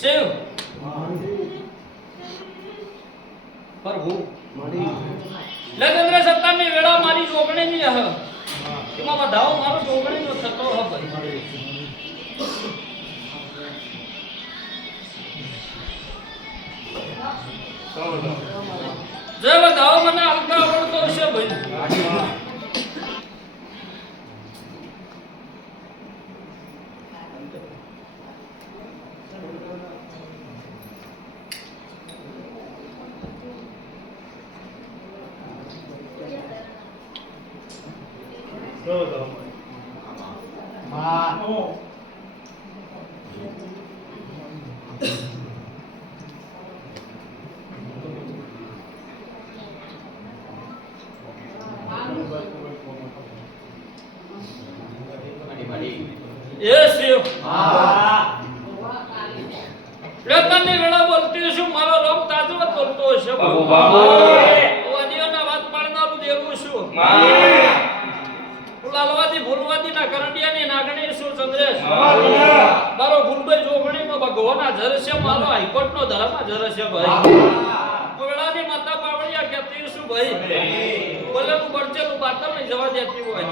Sue. Shiv પ્રભુ લગેન્દ્ર સત્તાની વેળા મારી જોગણીની હ એમાં વધાવો મારો જોગણીનો થતો હ ભાઈ. જે વધાવો મને આવતા આવડતો હશે ભાઈ. મારો રોગ તાજવત બોલતો હશે બાબુ, બાબુ. વાદીઓના વાત પાડનારું દેવું છું લાલવાદી ભૂલવાદી ના કરંડિયાની નાગણી શું ચંદ્રેશ મારો ભૂલભાઈ જોગણીમાં ભગવાના જર છે મારો હાઈકોર્ટ નો ધર્મ જર છે ભાઈ. કોયડાની માતા પાવળિયા કહેતી શું ભાઈ. બોલેલું બળચેલું બાતલ નહીં જવા દેતી હોય.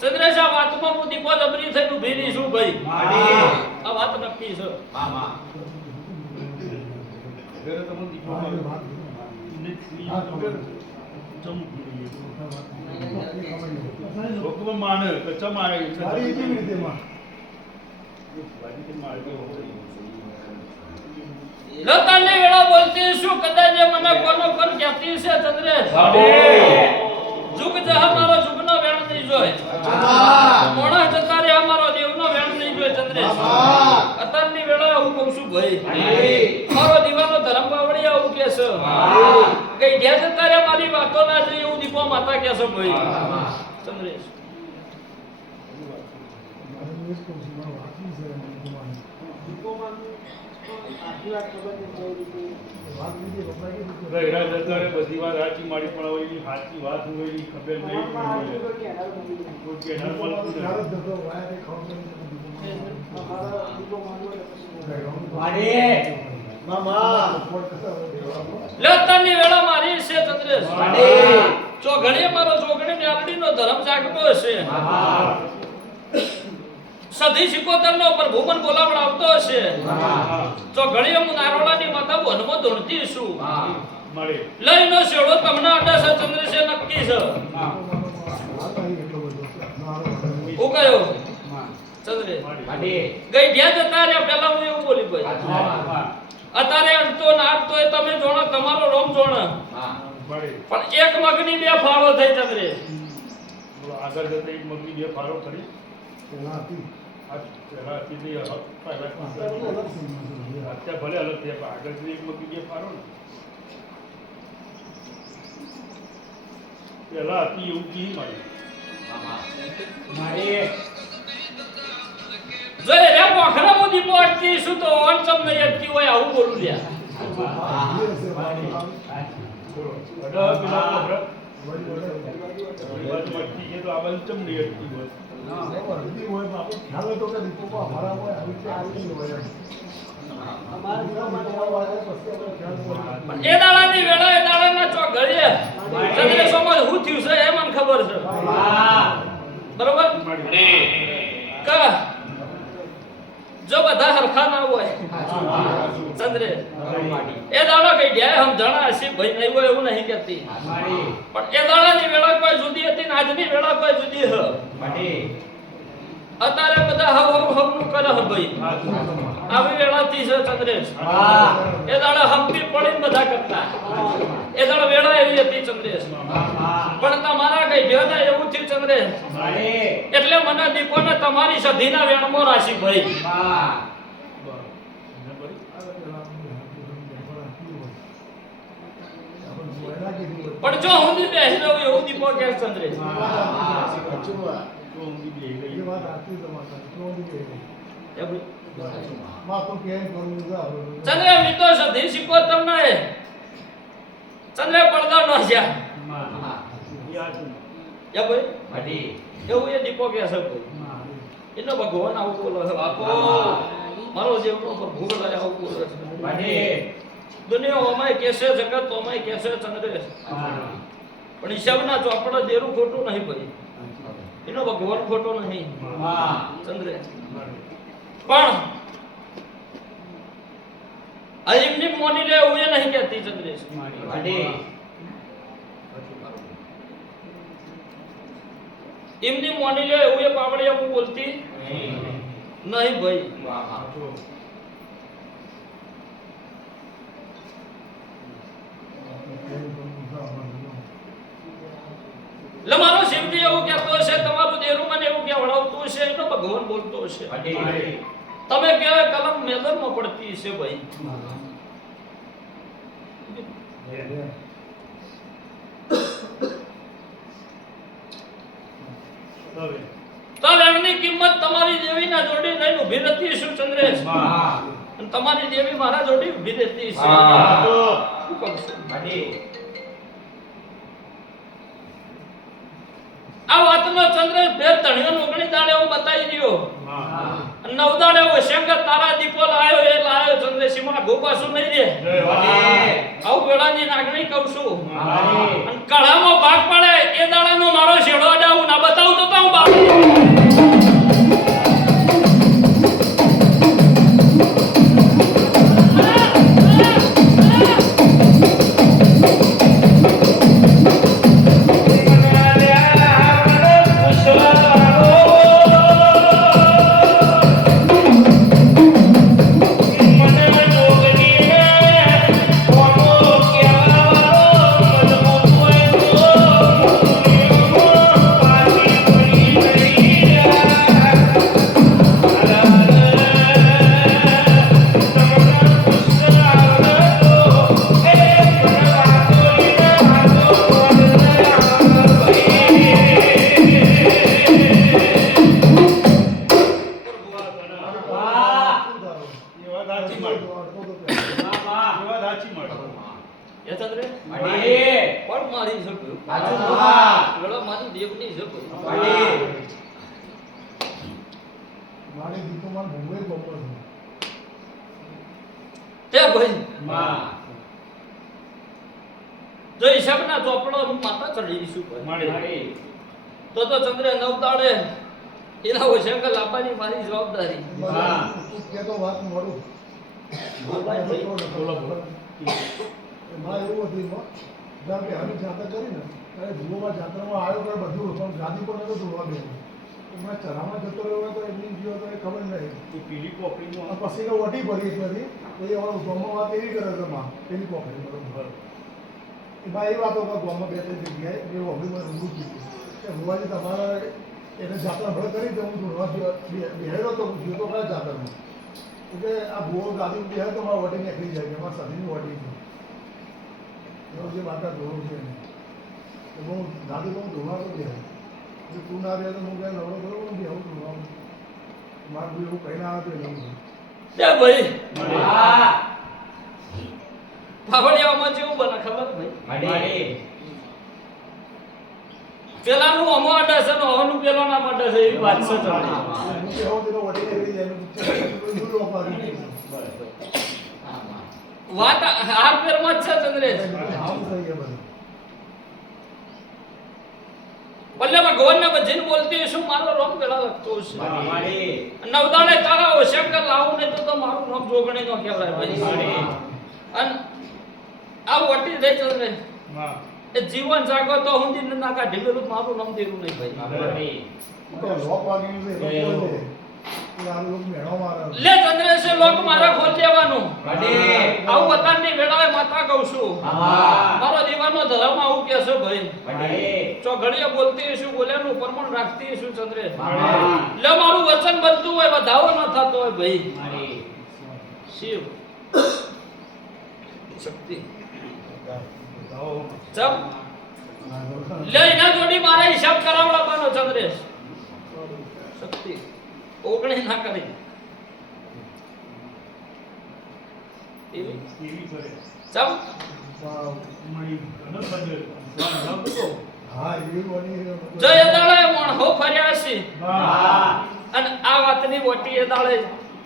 ચંદ્રેશ આ વાતમાં હું દીપો જબરી થઈને ઊભી રહી છું ભાઈ. આ વાત નક્કી છે. માને કચ્ચા મારે મારી કેવી રીતે માં લતાની વેળા બોલતી શું કદાચ મને કોનો કોણ કહેતી છે ચંદ્રેશ જુગ જહા મારો જુગનો વેણ નહીં જોય મોણા જતા રે અમારો દેવનો વેણ નહીં જોય ચંદ્રેશ અત્યારની વેળા હું કહું છું ભાઈ મારો દીવાનો ધર્મ બાવળી આવું કે છે ઘેર જતા રે મારી વાતો ના જોઈ એવું દીપો માતા કે છો ભાઈ ચંદ્રેશ બધી વાત સાચી મારી પણ એની સાચી વાત હોય ખબર નહીં પડી. કોઈ કહેનાર મળતું નથી. વેળા મારી છે ચંદ્રેશ. ચોઘડીએ મારો ચોઘડી ને આપડીનો ધર્મ જાગતો હશે. સધી સિકોતર નો પ્રભુ મન બોલાવડ આવતો હશે. તો ઘડીએ હું નારોડાની માતા વનમાં ધૂણતી છું. લઈનો શેડો તમને અડે છે ચંદ્રશે નક્કી છે. હું. કયો? ચંદ્રે ગઈ જ્યાં જતા રહ્યા પેલા હું એવું બોલી ભાઈ અત્યારે અડતો ના અડતો એ તમે જોણો તમારો રોમ જોણો. પણ એક મગની બે ફાળો થઈ ચંદ્રે બોલો, આગળ જતા એક મગની બે ફાળો કરી અત્યારે ભલે અલગ થયા પણ આગળથી એક મગની બે ફાળો ને. પેલા હતી એવું કી મારી જો એ રે પોખરા મોદી પહોંચતી શું તો અણચમ નહીં અટકી હોય આવું બોલું લ્યા. એ ચમ નહીં દાડાની વેળા એ દાડાના ચોક ઘડીએ. ચંદ્રેશોમાં શું થયું છે? એ મને ખબર છે. બરોબર? કે? બધા હરખા ના હોય. ચંદ્રે. એ દાડો કઈ ગયા? સમજણા હશે ભાઈ નહીં હોય એવું નહીં કહેતી. પણ એ દાડાની વેળા કોઈ જુદી હતી ને આજની વેળા કોઈ જુદી હ. અત્યારે બધા હવ હવ હવનું કરે હ ભાઈ. આવી વેળાથી છે ચંદ્રેશ. એ દાડે હંપી પડીને બધા કરતા. એ દાડે વેળા એવી હતી ચંદ્રેશ. પણ તમારા કઈ ગયા એવું થયું ચંદ્રેશ? એટલે મને દીપોને તમારી સધીના વેણમાં રાશિ ભાઈ. પણ જો હું એવું દીપો કે ચંદ્રેશ? તો ઊંઘી બેહી ગઈ. એ ભાઈ ચંદ્રે મિત્રો સધી શીખો તમને. ચંદ્રે પડદા નો છે યાદ એ ભાઈ, એવું એ દીપો કે છે એનો ભગવાન આવું બોલો મારો જેવનો પ્રભુ બોલાય આવું દુનિયા ઓમાય કેસે જગત ઓમાય કેસે ચંદ્રેશ પણ હિસાબના ચોપડા દેરું ખોટું નહીં ભાઈ. એનો ભગવાન ખોટો નહીં. ચંદ્ર પણ આ એમની મોની લે એવું એ નહીં કહેતી ચંદ્રેશ એમની મોની લે એવું એ પાવડી હું બોલતી નહીં. ભાઈ એટલે મારો શિવજી એવું કહેતો હશે તમારું દેરું મને એવું કહેવડાવતું હશે એનો હશે તમે કહેવાય કલમ મેદાનમાં પડતી છે ભાઈ? હવે એમની કિંમત તમારી દેવીના જોડી લઈને ઊભી રહેતી શું ચંદ્રેશ? તમારી દેવી મારા જોડી રહેતી છે? આ વાતનો ચંદ્ર ફેર ઓગણી દાડે હું બતાવી દ્યો હા અને નવ દાડે શંકર તારા દીપો લાયો એ લાયો માં ગોપાસું નહીં વાલી. આવું ગળાની નાગણી કહું છું. અને કળામાં ભાગ પડે એ દાડાનો મારો શેડો અડાવું ના બતાવું તો તો હું બાપ જો હિસાબના ચોપડો માતા ચડી દઈશું ભાઈ તો તો ચંદ્ર નવ દાડે એના હોય શંકર લાવવાની મારી જવાબદારી. ભાઈ. બોલો, બોલો. એમાં એવું હતું જ્યાં કે અમે જાત્રા કરી ને ત્યારે જુઓમાં જાત્રામાં આવ્યો તો બધું પણ ગાદી પણ નતો જોવા દેવું. મેં ચરામાં જતો રહ્યો તો એમની ગયો તો ખબર નહીં. પીલી પેલી પછી કે વટી ભરી એટલી તો એ હવે ગામમાં વાત એવી કરે છે માં પેલી પોખરી બરોબર. એમાં એ વાતો ગામમાં બે ત્રણ જગ્યાએ એ હોબી મને ઊંઘું કીધું કે ભુવાજી તમારા એને જાત્રા ભળ કરી તો હું ધોળવા બેહેલો તો ગયો તો કયા જાત્રામાં એટલે આ ભૂવો ગાદી બેહે તો મારા વટી નીકળી જાય એમાં સદીની વટી છે. એવું જે માતા ધોવું છે એને. તો હું ગાદી તો હું તો બેહે. એટલે તું ના રહે તો હું ક્યાં નવરો કરું ને બેહું ધોવાનું મારું એવું કહીને આવે તો એવું ભાઈ? ફાફડિયામાં જેવું બને ખબર ભાઈ? પેલાનું અમો અડે છે ને હવાનું પેલો ના અડે છે એવી વાત છે વાત હાર પેરમાં જ છે ચંદ્રેશ. બલ્લે ભગવાનને બજીને બોલતી શું મારો રોમ પેલા લખતો છે? નવદાણે તારા હોશિયાર લાવું નહીં તો તો મારું રોમ જોગણી નો કહેવાય ભાઈ. અને આ વટી રહી ચંદ્ર. એ જીવન જાગો તો હું દિન ના કાઢી. મેલું મારું નામ દેરું નહીં ભાઈ. કે લે. ચંદ્રેશે લોક મારા ખોલ દેવાનું આવું વતાનની વેળાએ માતા કહું છું. મારો દીવાનો ધર્મ આવું કે છે ભાઈ. ચો ઘડીએ બોલતી છું બોલ્યાનું પ્રમાણ રાખતી છું ચંદ્રે. લે મારું વચન બનતું હોય વધાવો ન થતો હોય ભાઈ. શિવ. શક્તિ. ચમ. લે એના જોડી મારે હિસાબ કરાવડાવવાનો ચંદ્રેશ શક્તિ. ઓગણી ના કરી. ચમ. હા ફર્યા છે. અને આ વાતની વોટી એ દાડે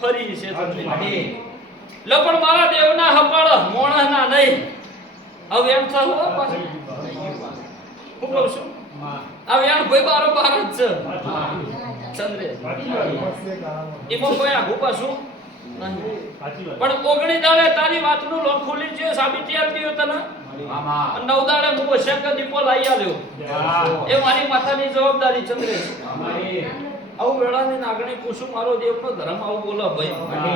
ફરી છે લો પણ મારા દેવના હપાળ મોણના નહીં. હવે એમ થયું હો પાછું. હું કહું છું? વાહ. એમ કોઈ બારો બાર જ છે. ચંદ્રે. એમાં કોઈ આઘું પાછું. પણ ઓગણી દાડે તારી વાતનું લોક ખુલી છે સાબિતી આપી હોય તને? નવ દાડે હું હશે દીપો લાવી આવ્યો એ મારી માતાની જવાબદારી ચંદ્રેશ આવું મેળાની નાગણી પૂછું મારો દેવનો ધર્મ આવું બોલો ભાઈ. પણ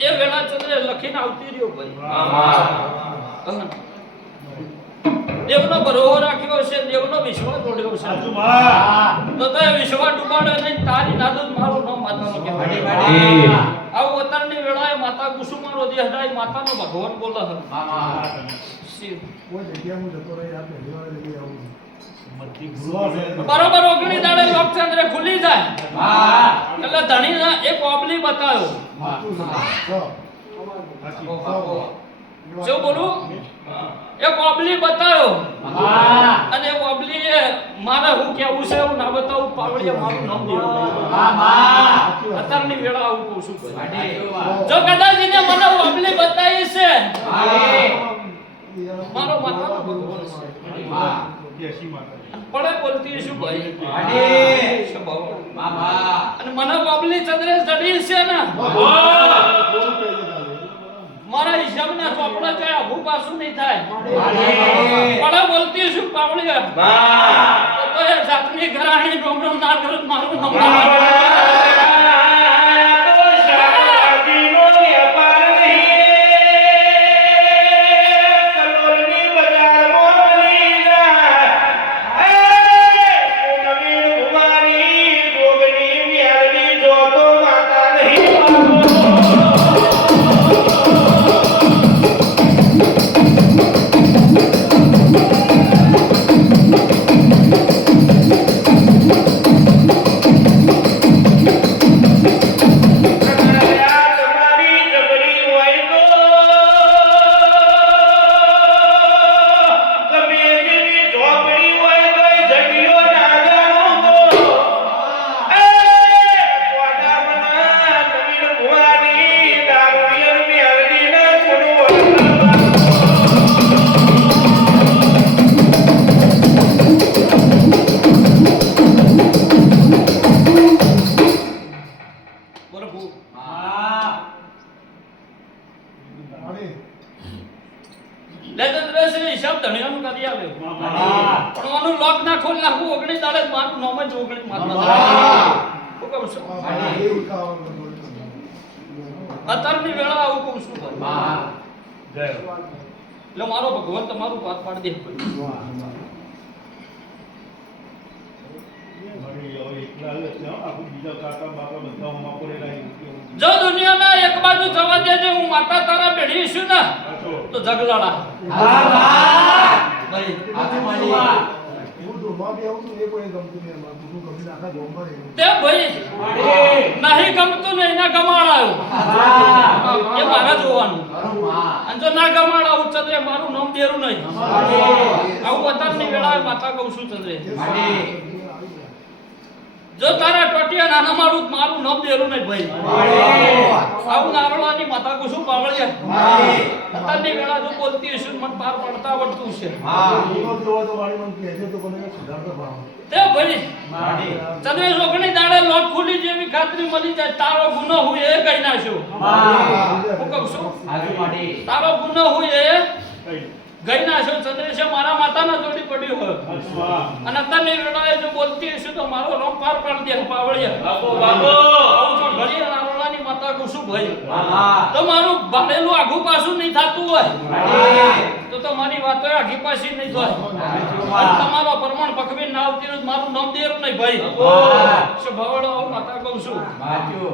એ ને અત્યારે વેળા ચંદ્રે લખીને આવતી રહ્યો ભાઈ. દેવનો ભરોહો રાખ્યો છે દેવનો વિશ્વાસ જોડ્યો છે. તો તે વિશ્વાસ ડૂબાડ્યો નહીં તારી નાદુ મારો નામ માતાનો કે આવું વેળાએ માતા કુસુમાનો દેહડાઈ માતાનો ભગવાન બોલે હા શિવ. કોઈ જગ્યા હું જતો રહી આ પહેલી વાર જગ્યાએ આવું. બરોબર ઓગણી દાડે લોકચંદ્ર ખુલી જાય એટલે ધણી એક ઓબલી બતાવ્યો. શું બોલું? એક ઓબલી બતાવ્યો અને ઓબલી એ મારે હું કેવું છે હું ના બતાવું પાવડીએ મારું નામ દેવું અત્યારની વેળા હું કહું છું. જો કદાચ એને મને ઓબલી બતાવી છે. મારો માતાનો ભગવાન છે. પણ બોલતી શું ભાઈ અને મને ઓબલી ચંદ્રેશ જડી છે ને? મારા હિસાબના ચોપડા જાય આભું પાછું નહીં થાય. પડે બોલતી શું પાવળી તો તો એ જાતની ઘરાણી રોમ ના કરું મારું નામ એટલે મારો ભગવાન તમારું પાત પાડી દે. જો દુનિયાના એક બાજુ જવા દેજે હું માતા તારા બેઠી છું ને. તો જગલાડા ભાઈ હું બી આવું એ કોઈ ગમતું નહીં એમાં. ધૂળું ગમીને આખા ધોળમાં રહી તે ભાઈ નહીં ગમતું ને એના ગમાડાયું એ મારે જોવાનું. અને જો ના ગમાડાવું ચંદ્રે મારું નામ દેરું નહીં. આવું અત્યારની વેળાએ માતા કહું છું ચંદ્રે. જો તારા ટોટિયા નાના મારું મારું નામ દેરું નહીં ભાઈ. આવું નારળાની માતા કુ શું બાવળિયા અત્યારની વેળા જો બોલતી હશે મન પાર પડતા આવડતું છે તો વાળી મને કહે છે તો મને સુધારતો ભાવ. તે ભાઈ તને સોગણી દાડે લોટ ખુલી જેવી ખાતરી મળી જાય તારો ગુનો હોય એ કઈ નાખ્યો હું. કહું છું તારો ગુનો હોય એ કઈ. છો નાખ્યો ચંદ્રેશે મારા માતાના જોડી પડ્યું હોય. અને તને વેળાએ જો બોલતી હશે તો મારો રોમ પાર પાડ દે પાવળિયા આવું જો ઘડી નારોલાની માતા છું ભાઈ તો મારું ભાડેલું આઘું પાછું નહીં થતું હોય. તો તો મારી વાતો આઘી પાછી નહીં થાય. તમારો પ્રમાણ પકવી ના આવતી મારું નામ દેરું નહીં ભાઈ. શું ભાવડો માતા કહું છું. માર્યો.